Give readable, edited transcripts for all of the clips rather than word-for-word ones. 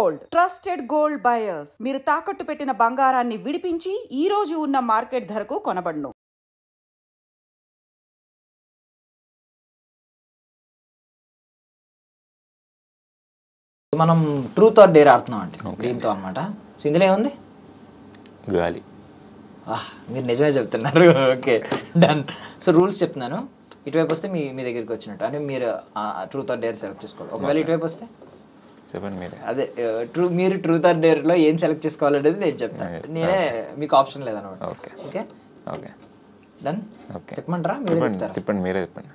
Gold, trusted gold buyers. మీరు తాకట్టు పెట్టిన బంగారాన్ని విడిపించి ఈ రోజు ఉన్న మార్కెట్ ధరకు కొనబడును. మనం ట్రూత్ ఆర్ డేర్ ఆడుతున్నాం అండి దీంతో అనమాట. సో ఇందులో ఏముంది? గాలి. మీరు నిజమే చెప్తున్నారు. Okay, done. సో రూల్స్ చెప్తున్నాను. ఇటువైపు వస్తే మీ దగ్గరికి వచ్చినట్టు అంటే మీరు ట్రూత్ ఆర్ డేర్ సెలెక్ట్ చేసుకోవాలి. ఒకవేళ ఇటువైపు వస్తే చెప్పండి మీరే. అదే మీరు ట్రూత్ ఆర్ డేర్లో ఏం సెలెక్ట్ చేసుకోవాలనేది నేను చెప్తాను. నేనే మీకు ఆప్షన్ లేదనమాట. Okay okay okay done. Okay చెప్పమంటారా? మీరు చెప్తారా? చెప్పండి, మీరే చెప్పండి.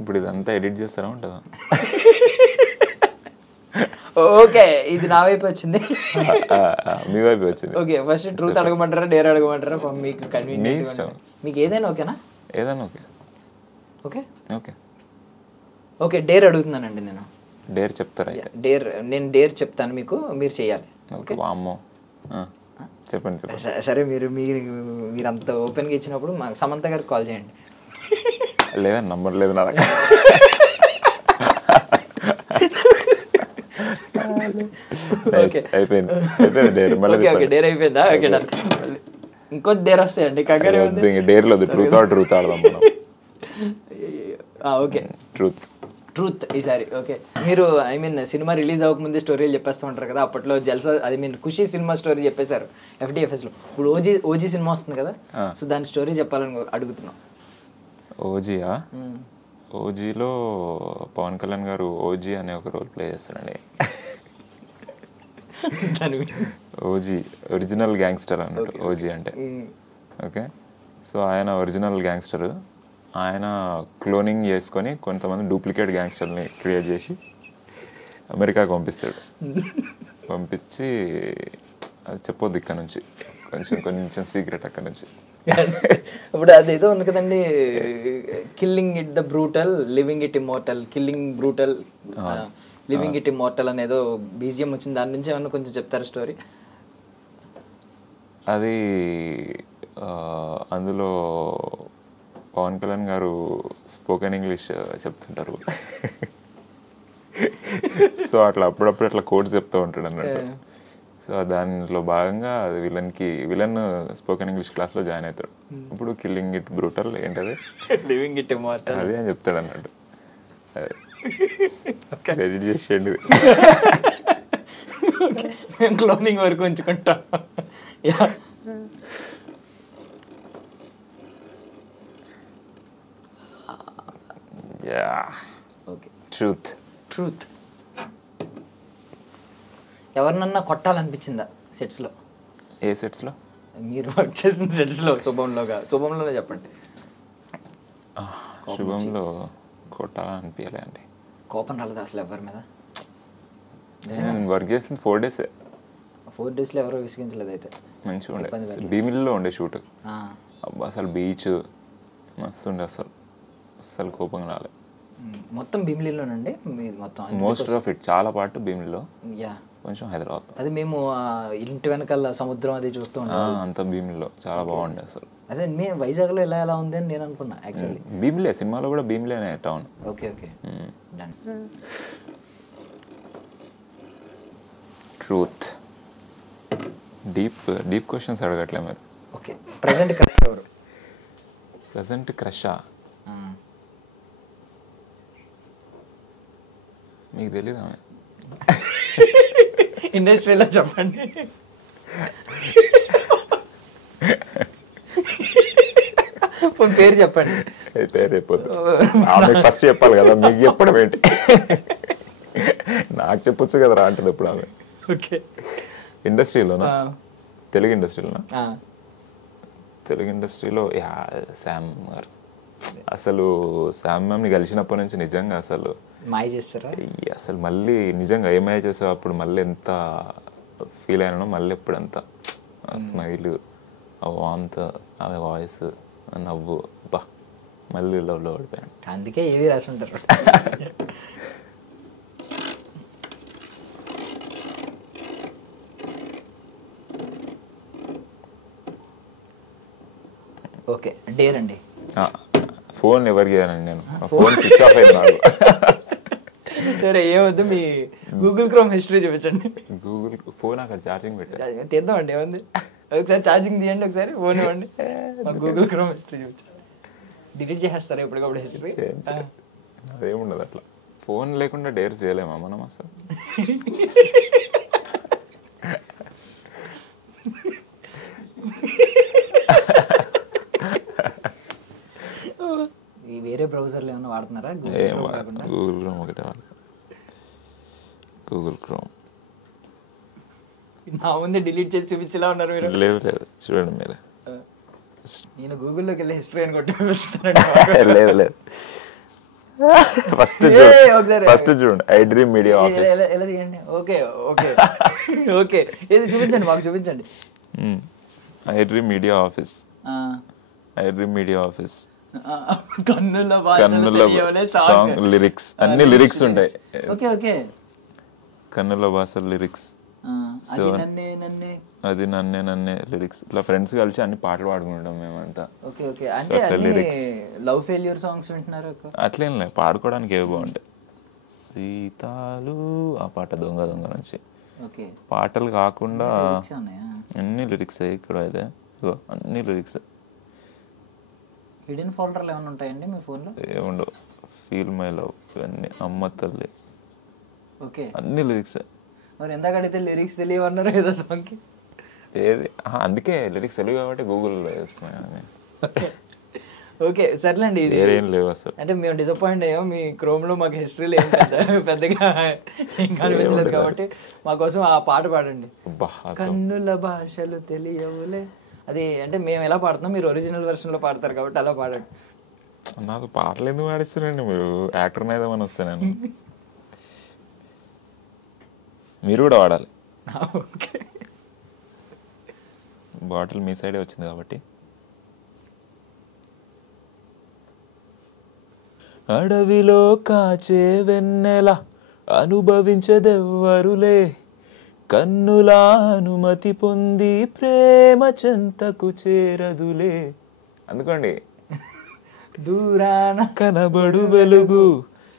ఇప్పుడు ఇదంతా ఎడిట్ చేస్తారా ఉంటుందా? ఓకే, ఇది నా వైపు వచ్చింది, మీ వైపు వచ్చింది. ఓకే, ఫస్ట్ ట్రూత్ అడగమంటారా డేర్ అడగమంటారా? మీకు కన్వీనియంట్, మీకు ఏదైనా ఓకేనా? ఏదైనా okay. Okay okay okay dare అడుగుతున్నానండి నేను. డేర్ చెప్తారా? నేను డేర్ చెప్తాను మీకు, మీరు చేయాలి. ఓకే అమ్మో, చెప్పండి చెప్పండి. సరే, మీరు అంత ఓపెన్గా ఇచ్చినప్పుడు మాకు సమంత గారికి కాల్ చేయండి. లేదండి, నంబర్ లేదు నా దగ్గర. అయిపోయింది డేర్. ఓకే డేర్ అయిపోయిందా? Okay done. ఇంకో డేర్ వస్తాయండి. డేర్ లేదు, ట్రూత్ ఆడదాం మనం. ఓకే ట్రూత్ ఈసారి. ఓకే, మీరు సినిమా రిలీజ్ అవ్వకముందే స్టోరీలు చెప్పేస్తూ ఉంటారు కదా. అప్పట్లో జల్సా ఖుషి సినిమా స్టోరీ చెప్పేశారు FDFSలో. ఇప్పుడు ఓజీ సినిమా వస్తుంది కదా, సో దాని స్టోరీ చెప్పాలని అడుగుతున్నాం. ఓజీయా? ఓజీలో పవన్ కళ్యాణ్ గారు ఓజీ అనే ఒక రోల్ ప్లే చేస్తారండి. ఓజీ ఒరిజినల్ గ్యాంగ్స్టర్ అన్నట్టు ఓజీ అంటే. ఓకే, సో ఆయన ఒరిజినల్ గ్యాంగ్స్టర్. ఆయన క్లోనింగ్ చేసుకొని కొంతమంది డూప్లికేట్ గ్యాంగ్స్టర్ని క్రియేట్ చేసి అమెరికాకి పంపిస్తాడు. పంపించి అది చెప్పొద్దు ఇక్కడ నుంచి, కొంచెం సీక్రెట్ అక్కడ నుంచి. ఇప్పుడు అదేదో ఉంది కదండి, killing it the brutal, living it immortal, killing brutal, living it immortal అనేదో బీజిఎం వచ్చింది. దాని నుంచి ఏమన్నా కొంచెం చెప్తారా స్టోరీ? అది అందులో పవన్ కళ్యాణ్ గారు స్పోకెన్ ఇంగ్లీష్ చెప్తుంటారు. సో అప్పుడప్పుడు అట్లా కోడ్స్ చెప్తూ ఉంటాడు అన్నట్టు. సో దానిలో భాగంగా విలన్ స్పోకెన్ ఇంగ్లీష్ క్లాస్లో జాయిన్ అవుతాడు. ఇప్పుడు కిల్లింగ్ ఇట్ బ్రూటల్ ఏంటది, లివింగ్ ఇట్ ఇమ్మోర్టల్ అది అని చెప్తాడు అన్నట్టు. ఎడిట్ చేసేయండి, క్లోనింగ్ వరకు ఉంచుకుంటాం. ఓకే ట్రూత్ ఎవరినన్నా కొట్టాలనిపించిందా సెట్స్లో? ఏ సెట్స్లో? మీరు వర్క్ చేసిన సెట్స్లో. శుభంలోనే చెప్పండి. శుభంలో కొట్టాలనిపించలే అండి. కోపం రాలేదు అసలు ఎవరి మీద? నేను వర్క్ చేసింది 4 days. 4 daysలో ఎవరో విసిగించలేదు అయితే? మంచిగా ఉండే. భీమిలిలో ఉండే షూట్. అబ్బా అసలు బీచ్ మస్తు ఉండే. అసలు కోపంగా రాలే. మొత్తం భీమిలిలోనండి మొత్తం? మోస్ట్ ఆఫ్ ఇట్, చాలా పాటు భీమిలిలో, యా కొంచెం హైదరాబాద్. అదే మేము ఇంటి వెనకాల సముద్రం అది చూస్తూ ఉంటాం. అంతా భీమిలిలో చాలా బాగుండే అసలు. అదే మేము వైజాగ్లో ఎలా ఉంది అని నేను అనుకున్నా యాక్చువల్లీ. భీమిలే, సినిమాలో కూడా భీమిలే అనే town. Okay done. Truth. Deep questions అడగట్లే మీరు. ఓకే, ప్రెజెంట్ క్రష్ ఎవరు? ప్రెజెంట్ క్రషా? మీకు తెలీదా? ఇండస్ట్రీలో చెప్పండి. పేరు చెప్పండి. పేరు చెప్పొద్దు, ఆమెకు ఫస్ట్ చెప్పాలి కదా, మీకు చెప్పడం ఏంటి? నాకు చెప్పొచ్చు కదా రా అంటుంది ఎప్పుడు ఆమె. ఓకే, ఇండస్ట్రీలోనా? తెలుగు ఇండస్ట్రీలోనా? తెలుగు ఇండస్ట్రీలో శామ్ గారు. అసలు శామ్ మ్యామ్ని కలిసినప్పటి నుంచి నిజంగా అసలు మాయ చేస్తారా అసలు? మళ్ళీ నిజంగా ఏమాయ చేసావు అప్పుడు, మళ్ళీ ఎంత ఫీల్ అయినానో మళ్ళీ ఎప్పుడు అంత స్మైల్, ఆ వాంత్, ఆమె వాయిస్, నవ్వు, బా మళ్ళీ లవ్లో పడిపోయాను. అందుకే ఏవి రాసి ఉంటారు. ఓకే, డేర్ అండి. ఫోన్ ఎవరికి ఇవ్వనండి నేను. ఫోన్ స్విచ్ ఆఫ్ అయింది నాకు. సరే ఏమవుతుంది, మీ గూగుల్ క్రోమ్ హిస్టరీ చూపించండి. గూగుల్ ఫోన్ అక్కడ ఛార్జింగ్ పెట్టాను. తీద్దామండి, ఏముంది ఒకసారి ఛార్జింగ్ తీయండి, ఒకసారి ఫోన్ ఇవ్వండి, గూగుల్ క్రోమ్ హిస్టరీ చూపించండి. డిలీట్ చేసేస్తారా ఎప్పటికప్పుడు హిస్టరీ? అదేముండదు అట్లా. ఫోన్ లేకుండా డేర్ చేయలేమా మనం అసలు? వేరే బ్రౌజర్లు ఏమైనా వాడుతున్నారా? గూగుల్ క్రోమ్ ఒకటే వాడతాను. గూగుల్ క్రోమ్ నా ముందే డిలీట్ చేసి చూపించేలా ఉన్నారు మీరు. లేదు లేదు, చూడండి మీరు. నేను గూగుల్లోకి వెళ్ళి హిస్టరీ అని కొట్టి లేదు లేదు, ఫస్ట్ చూడండి ఐ డ్రీమ్ మీడియా ఆఫీస్. ఎలా తీయండి? ఓకే ఓకే ఓకే, ఇది చూపించండి, మాకు చూపించండి. I dream media office, I dream media office. కన్నుల సాంగ్ లిరిక్స్, అన్ని లిరిక్స్ ఉంటాయి. ఓకే ఓకే, కన్నుల భాష లిరిక్స్. అది నన్నే నన్నే లిరిక్స్. ఇట్లా ఫ్రెండ్స్ కలిసి అన్ని పాటలు పాడుకుంటాం మేమంతా. ఓకే ఓకే, అంటే లిరిక్స్ లవ్ ఫెయిల్యూర్ సాంగ్స్ వింటున్నారు? అట్లేం లేదు, పాడుకోవడానికి ఏవి బాగుంటాయి. సీతాలు ఆ పాట దొంగ దొంగ నుంచి. పాటలు కాకుండా అన్ని లిరిక్స్ ఇక్కడ అయితే అన్ని లిరిక్స్. హిడెన్ ఫోల్డర్లు ఏమైనా ఉంటాయండి మీ ఫోన్లో? ఏముండవు, ఫీల్ మై లవ్ ఇవన్నీ, అమ్మ తల్లి, ఓకే అన్ని లిరిక్స్. మరి ఎందాక అడిగితే లిరిక్స్ తెలియవన్నారు ఏదో సాంగ్కి. ఏది అందుకే లిరిక్స్ తెలియదు కాబట్టి గూగుల్లో వేస్తున్నాను. ఓకే సర్లేండి, ఇది ఏం లేవు అసలు. అంటే మేము డిసప్పాయింట్ అయ్యాం, మీ క్రోమ్లో మాకు హిస్టరీలో ఏం పెద్దగా ఏం కనిపించలేదు కాబట్టి మా కోసం ఆ పాట పాడండి. కన్నుల భాషలు తెలియవులే. అది అంటే మేము ఎలా పాడుతున్నాం, మీరు ఒరిజినల్ వెర్షన్లో పాడతారు కాబట్టి అలా పాడండి. నాకు పాటలు ఎందుకు పాడిస్తారండి మీరు? యాక్టర్ని ఏదేమని వస్తే నేను, మీరు కూడా వాడాలి. ఓకే, బాటిల్ మీ సైడే వచ్చింది కాబట్టి. అడవిలో కాచే వెన్నెల అనుభవించదెవ్వరులే, కన్నుల అనుమతి పొంది ప్రేమ చెంతకు చేరదులే. అందుకోండి. దూరాన కనబడు వెలుగు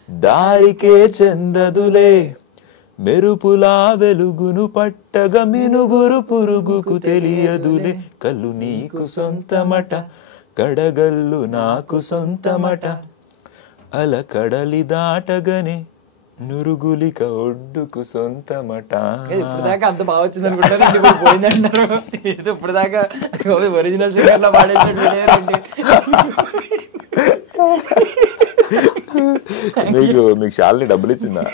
దారికే చెందదులే, మెరుపులా వెలుగును పట్టగా మినుగురు పురుగుకు తెలియదులే, కళ్ళు నీకు సొంతమట కడగల్లు నాకు సొంతమట, అల కడలి దాటగనే నురుగులిక ఒడ్డుకు సొంతమట. ఇప్పుడు దాకా అంత బాగా వచ్చింది అనుకుంటారు, ఇప్పుడు పోయిందంటారు. ఇది ఇప్పుడు దాకా ఒరిజినల్ సింగర్ లో పాడేటండి. మీకు శాలిని డబ్బులు ఇచ్చిందా?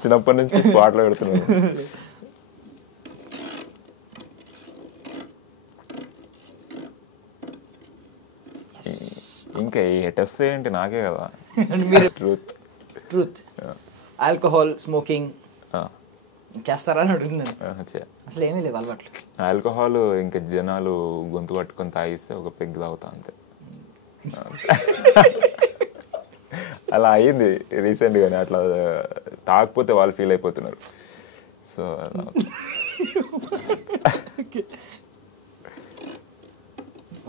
చిన్నప్పటి నుంచి స్పాట్లో పెడుతున్నాను. ఇంకా ఎట్ వస్తే ఏంటి నాకే కదా. మీరు ట్రూత్ ఆల్కహాల్ స్మోకింగ్ చేస్తారా అని అడుగుతున్నాను. అసలు ఏమీ లేవు అలవాట్లు. ఆల్కహాల్ ఇంకా జనాలు గొంతు పట్టుకొని తాగిస్తే ఒక పెగ్ తాగుతా అంతే. అలా అయ్యింది రీసెంట్ గానే. అట్లా తాగకపోతే వాళ్ళు ఫీల్ అయిపోతున్నారు. సో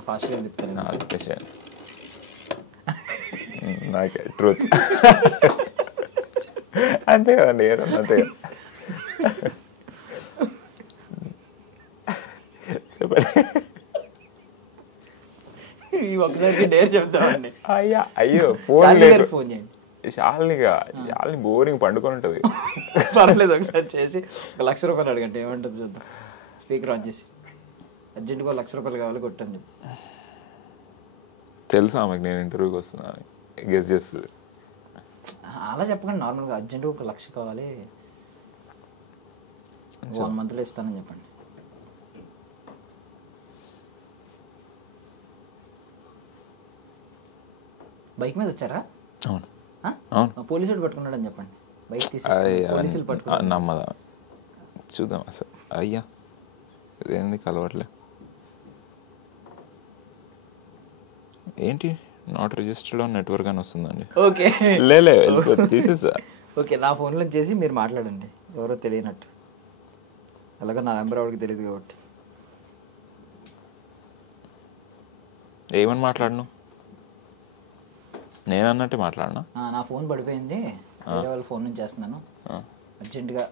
ఫాస్ట్గా చెప్తాను. నాకే ట్రూత్ అంతే కదండి, ఏదన్నా అంతే కదా. చెప్పండి. ఒకసారి డేర్ చెప్తామండి. అయ్యో ఫోన్ చేయండి. శాలిని బోరింగ్ పండుకొని ఉంటుంది. పర్లేదు, ఒకసారి చేసి ₹1,00,000 అడగండి, ఏమంటుంది చూద్దాం. స్పీకర్ ఆన్ చేసి అర్జెంట్గా ₹1,00,000 కావాలి కొట్టని చెప్పి. తెలుసా ఆమెకు నేను ఇంటర్వ్యూకి వస్తున్నా గెస్ చేస్తుంది. అలా చెప్పకండి, నార్మల్గా అర్జెంట్గా ₹1,00,000 కావాలి 1 monthలో ఇస్తానని చెప్పండి. బైక్ మీద వచ్చారా? అవును. పోలీసులు పట్టుకున్నాడు అని చెప్పండి. బైక్ తీసి పోలీసులు పట్టుకున్నాడు. నమ్మదా? చూద్దాం అసలు. అయ్యా ఇదేంది కలవట్లే. ఏంటి నాట్ రిజిస్టర్డ్ ఆన్ నెట్వర్క్ అని వస్తుందండి. ఓకే లేలే తీసేసా. ఓకే, నా ఫోన్లో చేసి మీరు మాట్లాడండి, ఎవరో తెలియనట్టు. అలాగే నా నెంబర్ ఎవరికి తెలియదు కాబట్టి. ఏమని మాట్లాడను? నేను అన్నట్టే మాట్లాడనా? నా ఫోన్ పడిపోయింది, వేరే వాళ్ళ ఫోన్ నుంచి చేస్తున్నాను, అర్జెంటుగా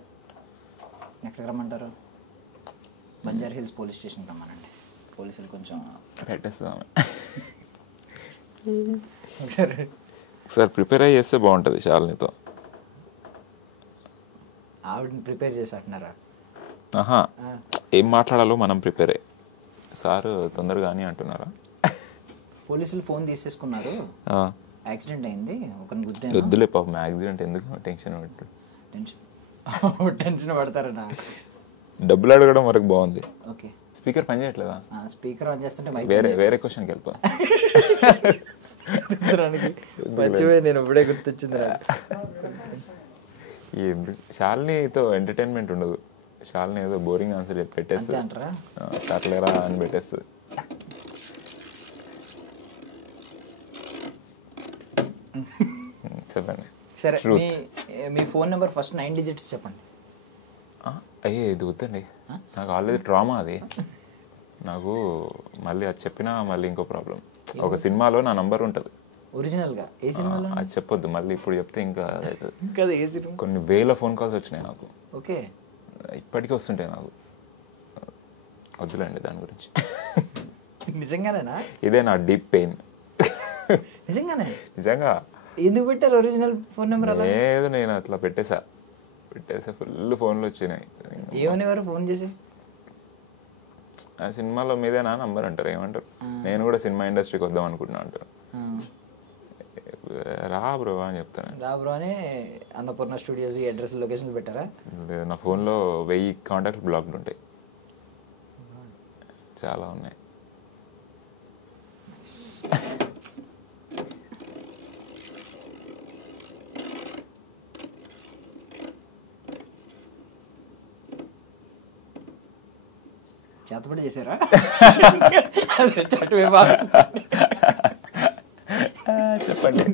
ఎక్కడికి రమ్మంటారు? బంజారా హిల్స్ పోలీస్ స్టేషన్కి రమ్మనండి, పోలీసులు కొంచెం పెట్టేస్తాం. ఒకసారి ప్రిపేర్ అయ్యి చేస్తే బాగుంటుంది శాలినితో. ఆవిడని ప్రిపేర్ చేసి అంటున్నారా? ఏం మాట్లాడాలో మనం ప్రిపేర్ అయ్యి. సార్ తొందరగా అని అంటున్నారా? పోలీసులు ఫోన్ తీసేసుకున్నారు, యాక్సిడెంట్ అయింది, ఒకరిని గుద్దే. వద్దులే పాపం, యాక్సిడెంట్ ఎందుకు టెన్షన్ పెట్టు. టెన్షన్ పడతారనా? డబ్బులు అడగడం వరకు బాగుంది. ఓకే, స్పీకర్ పని చేయట్లేదా? స్పీకర్ ఆన్ చేస్తుంటే వేరే క్వశ్చన్కి వెళ్ళిపో. మర్చిపోయి నేను ఇప్పుడే గుర్తొచ్చిందిరా. శాలినితో ఎంటర్టైన్మెంట్ ఉండదు. శాలిని ఏదో బోరింగ్ ఆన్సర్ చెప్పి పెట్టేస్తుంది అంటారా? సర్లేరా అని పెట్టేస్తుంది. చెప్పండి. సరే, మీ ఫోన్ నెంబర్ ఫస్ట్ 9 digits చెప్పండి. అయ్యే ఇది వద్దండి, నాకు ఆల్రెడీ ట్రామా అది. నాకు మళ్ళీ అది చెప్పినా మళ్ళీ ఇంకో ప్రాబ్లం. ఒక సినిమాలో నా నంబర్ ఉంటుంది ఒరిజినల్గా. ఏ సినిమాలో? అది చెప్పొద్దు మళ్ళీ, ఇప్పుడు చెప్తే ఇంకా కదా. ఏ సినిమా? కొన్ని వేల ఫోన్ కాల్స్ వచ్చినాయి నాకు. ఓకే, ఇప్పటికీ వస్తుంటాయి నాకు. వద్దులేండి దాని గురించి. నిజంగానేనా? ఇదే నా డీప్ పెయిన్. నిజంగానే? నిజంగా. ఎందుకు పెట్టారు ఒరిజినల్ ఫోన్ నెంబర్? లేదు, నేను అట్లా పెట్టేసా ఫుల్ ఫోన్లు వచ్చినాయి. ఏమనేవారు ఫోన్ చేసి? ఆ సినిమాలో మీదేనా నంబర్ అంటారు, ఏమంటారు? నేను కూడా సినిమా ఇండస్ట్రీకి వద్దాం అనుకుంటున్నా అంటారు. రా బ్రో అని చెప్తాను. రా బ్రో అని అన్నపూర్ణ స్టూడియోస్ అడ్రస్ లొకేషన్ పెట్టారా? లేదు, నా ఫోన్లో 1000 కాంటాక్ట్లు బ్లాక్డ్ ఉంటాయి, చాలా ఉన్నాయి. చేతపడి చేశారా? చెప్పండి.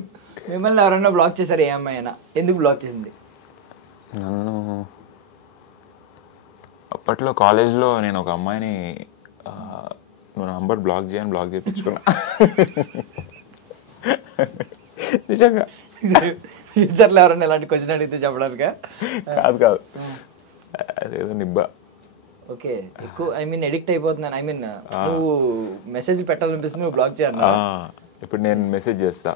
మిమ్మల్ని ఎవరన్నా బ్లాక్ చేశారు? ఏ అమ్మాయి అయినా? ఎందుకు బ్లాక్ చేసింది? నన్ను అప్పట్లో కాలేజ్లో నేను ఒక అమ్మాయిని నువ్వు నంబర్ బ్లాక్ చేయించుకున్నా. నిజంగా. ఫ్యూచర్లో ఎవరన్నా ఇలాంటి క్వశ్చన్ అడిగితే చెప్పడానికా? కాదు, అదేదో నిబ్బా. ఓకే, ఎక్కువ ఎడిక్ట్ అయిపోతున్నాను. నువ్వు మెసేజ్ పెట్టాలనిపిస్తుంది, నువ్వు బ్లాక్ చేయాలి. ఇప్పుడు నేను మెసేజ్ చేస్తా,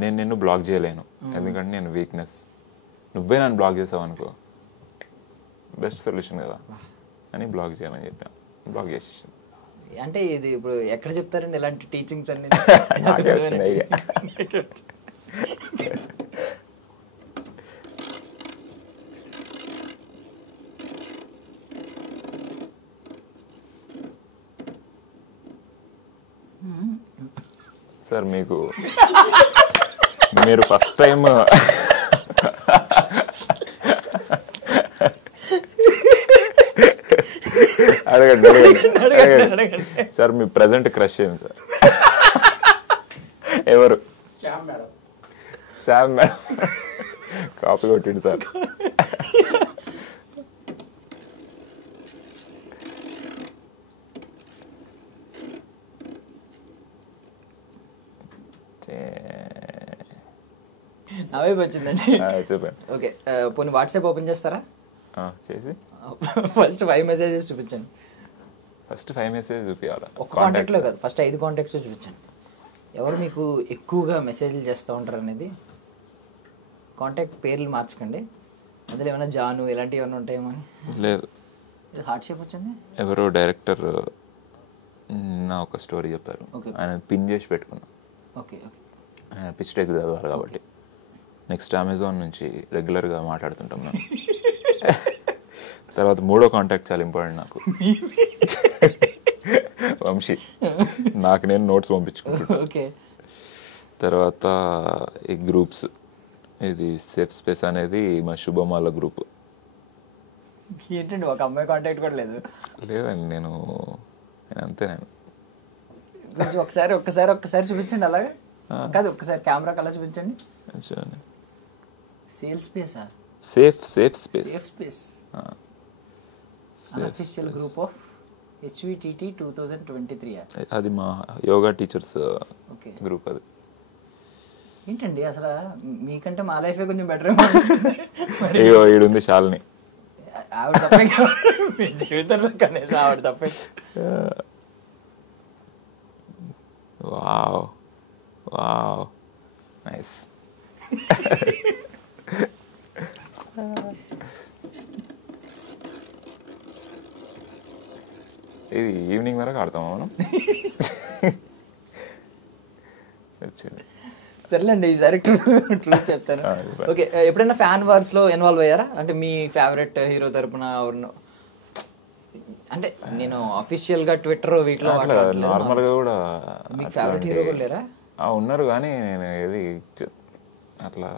నేను నిన్ను బ్లాక్ చేయలేను, ఎందుకంటే నేను వీక్నెస్. నువ్వే నన్ను బ్లాక్ చేసావు అనుకో, బెస్ట్ సొల్యూషన్ కదా అని బ్లాక్ చేయమని చెప్పాను. బ్లాక్ చేసి అంటే ఇది ఇప్పుడు ఎక్కడ చెప్తారండి ఇలాంటి టీచింగ్స్ అన్ని? నాకే వచ్చింది ఐడియా. సార్ మీరు ఫస్ట్ టైం అడగండి సార్, మీ ప్రెజెంట్ క్రష్ ఏంది సార్? ఎవరు? Sam madam. కాపీ కొట్టిండు సార్. నా వైపు వచ్చిందండి. చెప్పండి. ఓకే, పోనీ వాట్సాప్ ఓపెన్ చేస్తారా? చేసి ఫస్ట్ 5 మెసేజెస్ చూపించండి. ఫస్ట్ 5 మెసేజ్ చూపించాలా? ఒక కాంటాక్ట్లో కాదు, ఫస్ట్ 5 కాంటాక్ట్స్ చూపించండి. ఎవరు మీకు ఎక్కువగా మెసేజ్లు చేస్తూ ఉంటారు అనేది. కాంటాక్ట్ పేర్లు మార్చకండి, అందులో ఏమైనా జాను ఇలాంటివి ఏమైనా ఉంటాయేమో. లేదు, హార్ట్ షేప్ వచ్చింది. ఎవరో డైరెక్టర్ నా ఒక స్టోరీ చెప్పారు, ఆయన పిన్ చేసి పెట్టుకున్నా. ఓకే ఓకే, పిచ్ టెక్ చదవాలి కాబట్టి. నెక్స్ట్ అమెజాన్ నుంచి రెగ్యులర్గా మాట్లాడుతుంటాం మేము. తర్వాత 3వ కాంటాక్ట్ చాలా ఇంపార్టెంట్ నాకు, వంశీ. నాకు నేను నోట్స్ పంపించుకుంటాను. తర్వాత ఈ గ్రూప్స్, ఇది సేఫ్ స్పేస్ అనేది మా శుభమాల గ్రూప్. ఏంటండి ఒక అమ్మాయి కాంటాక్ట్ కూడా లేదు? లేదండి, నేను అంతే. నేను కొంచెం ఒక్కసారి చూపించండి. అలాగే కాదు, ఒక్కసారి కెమెరా కల్లా చూపించండి. సేల్ స్పేసా? Safe space. Safe space, unofficial group of HVTT 2023. అది మా యోగా టీచర్స్ ఓకే. గ్రూప్. అది ఏంటండి అసలు మీకంటే మా లైఫే కొంచెం బెటర్. అయ్యో ఈడుంది శాలిని. ఆవిడ తప్పే మీ జీవితంలో కనీసం ఆవిడ తప్పే. Wow wow nice. ఇది ఈవినింగ్ వరకు ఆడతామా మనం? సర్లేండి ఈసారి ట్రూత్ చెప్తాను. ఓకే, ఎప్పుడైనా ఫ్యాన్ వార్స్ లో ఇన్వాల్వ్ అయ్యారా? అంటే మీ ఫేవరెట్ హీరో తరపున అంటే నేను అఫీషియల్ గా ట్విట్టర్ వీటిలో నార్మల్ గా కూడా మీకు ఫేవరెట్ హీరో కూడా లేరా? ఉన్నారు కానీ నేను ఏది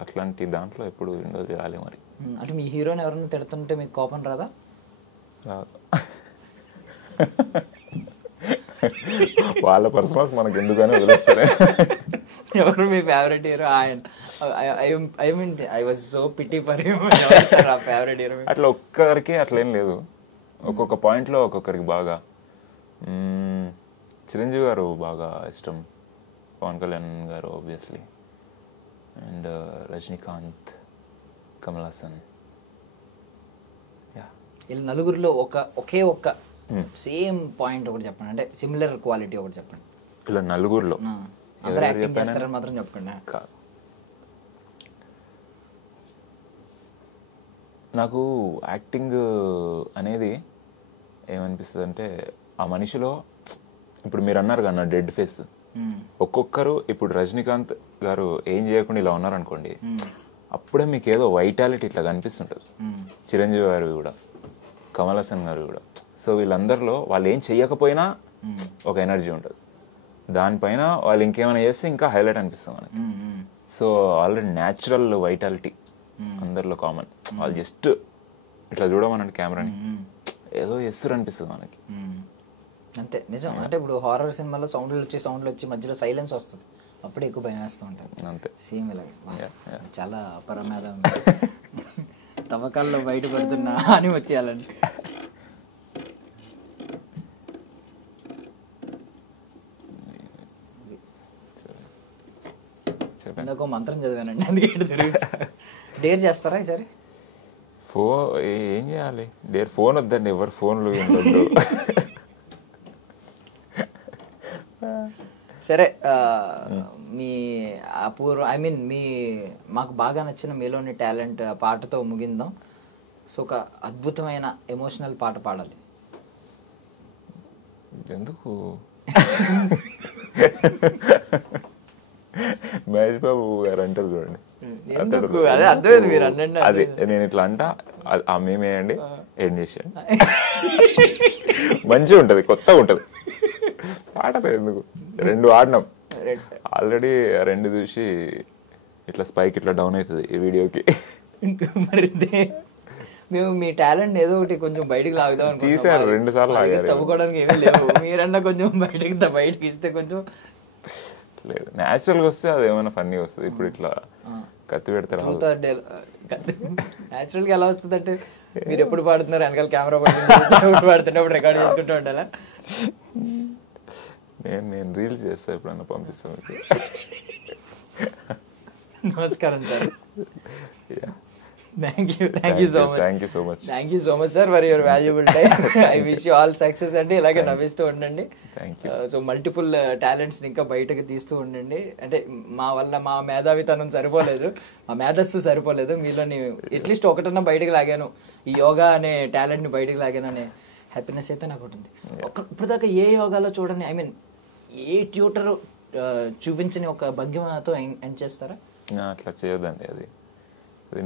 అట్లాంటి దాంట్లో ఎప్పుడు ఇన్వాల్వ్ చేయాలి మరి. అంటే మీ హీరోని ఎవరైనా తిడుతుంటే మీకు కోపం రాదా? వాళ్ళ పర్సనల్స్ మనకు ఎందుకని వదిలేస్తారు. ఎవరు మీ favourite hero? I was so pity for him. Favourite hero అట్లా ఒక్కరికి అట్లేం లేదు. ఒక్కొక్క పాయింట్లో ఒక్కొక్కరికి బాగా. చిరంజీవి గారు బాగా ఇష్టం, పవన్ కళ్యాణ్ గారు ఆబ్వియస్లీ, అండ్ రజనీకాంత్, కమల్ హాసన్. వీళ్ళ నలుగురిలో ఒకే ఒక్క సేమ్ పాయింట్ ఒకటి చెప్పండి, అంటే సిమిలర్ క్వాలిటీ ఒకటి చెప్పండి. ఇలా నలుగురిలో అందరూ యాక్టింగ్ చేస్తారని మాత్రం చెప్పండి. నాకు యాక్టింగ్ అనేది ఏమనిపిస్తుంది అంటే ఆ మనిషిలో, ఇప్పుడు మీరు అన్నారు కదా డెడ్ ఫేస్, ఒక్కొక్కరు ఇప్పుడు రజనీకాంత్ గారు ఏం చేయకుండా ఇలా ఉన్నారనుకోండి, అప్పుడే మీకు ఏదో వైటాలిటీ ఇట్లా కనిపిస్తుంటుంది. చిరంజీవి గారు కూడా, కమల్ హాసన్ గారు కూడా. సో వీళ్ళందరిలో వాళ్ళు ఏం చెయ్యకపోయినా ఒక ఎనర్జీ ఉంటుంది, దానిపైన వాళ్ళు ఇంకేమైనా చేస్తే ఇంకా హైలైట్ అనిపిస్తుంది మనకి. సో ఆల్రెడీ న్యాచురల్ వైటాలిటీ అందరిలో కామన్. వాళ్ళు జస్ట్ ఇట్లా చూడమనండి కెమెరాని, ఏదో చేస్తారు అనిపిస్తుంది మనకి. అంతే నిజం. అంటే ఇప్పుడు హారర్ సినిమాలో సౌండ్లు వచ్చి మధ్యలో సైలెన్స్ వస్తుంది, అప్పుడే ఎక్కువ భయం వేస్తూ ఉంటారు. అంతే, సేమ్ ఇలాగే. చాలా అపరమేధం తవ్వకాల్లో బయటపడుతున్నా అని వచ్చేయాలండి. ఇందాక మంత్రం చదివానండి, అందుకే తిరిగి డేర్ చేస్తారా ఈసారి? ఏం చేయాలి? డేర్ ఫోన్ వద్దండి, ఎవరు ఫోన్లు ఉండద్దు. సరే, మీ అపూర్వ మాకు బాగా నచ్చిన మీలోని టాలెంట్ పాటతో ముగిందాం. సో ఒక అద్భుతమైన ఎమోషనల్ పాట పాడాలి. ఎందుకు? మహేష్ బాబు గారు అంటారు చూడండి, అదే నేను ఇట్లా అంటా, ఆ మేమేయండి ఎండ్ చేసేయండి, మంచిగా ఉంటది, కొత్తగా ఉంటది. పాట ఎందుకు? 2 ఆడినాం ఆల్రెడీ, 2 చూసి ఇట్లా స్పైక్ ఇట్లా డౌన్ అవుతుంది ఈ వీడియోకి. మరి మేము మీ టాలెంట్ ఏదో ఒకటి కొంచెం బయటకు లాగుదాం తీసారు, 2 సార్లు లాగారు. తవ్వుకోవడానికి ఏమీ లేవు, మీరన్నా కొంచెం బయటకి ఇస్తే కొంచెం లేదు, న్యాచురల్గా వస్తే అది ఏమైనా ఫన్నీగా వస్తుంది. ఇప్పుడు ఇట్లా కత్తి పెడతారు. న్యాచురల్ గా ఎలా వస్తుంది అంటే, మీరు ఎప్పుడు పాడుతున్నారు వెనకాల కెమెరా పాడుతున్నప్పుడు రికార్డ్ చేసుకుంటూ ఉండాలా? నేను రీల్స్ చేస్తా, ఎప్పుడన్నా పంపిస్తాను. నమస్కారం sir. Thank you so much. Thank you so much sir for your valuable time. I wish you all success అండి, ఇలాగే నవ్విస్తూ ఉండండి. సో మల్టిపుల్ టాలెంట్స్ ఇంకా బయటకు తీస్తూ ఉండండి. అంటే మా వల్ల మా మేధావితనం సరిపోలేదు, మా మేధస్సు సరిపోలేదు, మీలోని అట్లీస్ట్ ఒకటన్నా బయటకు లాగాను, ఈ యోగా అనే టాలెంట్ ని బయటకు లాగాను అనే హ్యాపీనెస్ అయితే నాకు ఉంటుంది. ఇప్పుడు దాకా ఏ యోగాలో చూడండి, ఏ ట్యూటర్ చూపించని ఒక భంగిమతో ఎండ్ చేస్తారా? అట్లా చేయొద్దండి, అది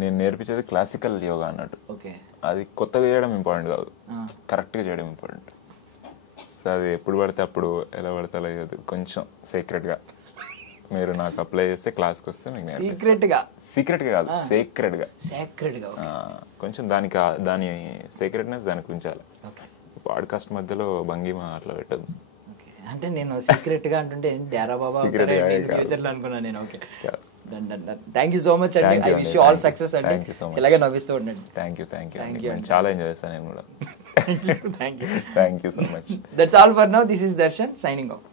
నేను నేర్పించేది క్లాసికల్ యోగా అన్నట్టు. ఓకే, అది కొత్తగా చేయడం ఇంపార్టెంట్ కాదు, కరెక్ట్గా చేయడం ఇంపార్టెంట్. సో అది ఎప్పుడు పడితే అప్పుడు ఎలా పడితే అలా చేయదు, కొంచెం సీక్రెట్గా. మీరు నాకు అప్లై చేస్తే క్లాస్కి వస్తే మీకు సీక్రెట్గా కాదు, సేక్రెట్గా కొంచెం దాని సీక్రెట్నెస్ దానికి ఉంచాలి. పాడ్కాస్ట్ మధ్యలో భంగిమ అట్లా పెట్టద్దు. అంటే నేను సీక్రెట్ గా అంటుంటే డేరా బాబా ఫ్యూచర్ లో అనుకున్నాను నేను. Okay, thank you so much అండి. I wish you all success అండి, ఇలాగే నవ్విస్తూ ఉండండి. థ్యాంక్ యూ చాలా ఎంజాయ్ చేస్తాను నేను కూడా. Thank you so much. That's all for now. This is Darshan signing off.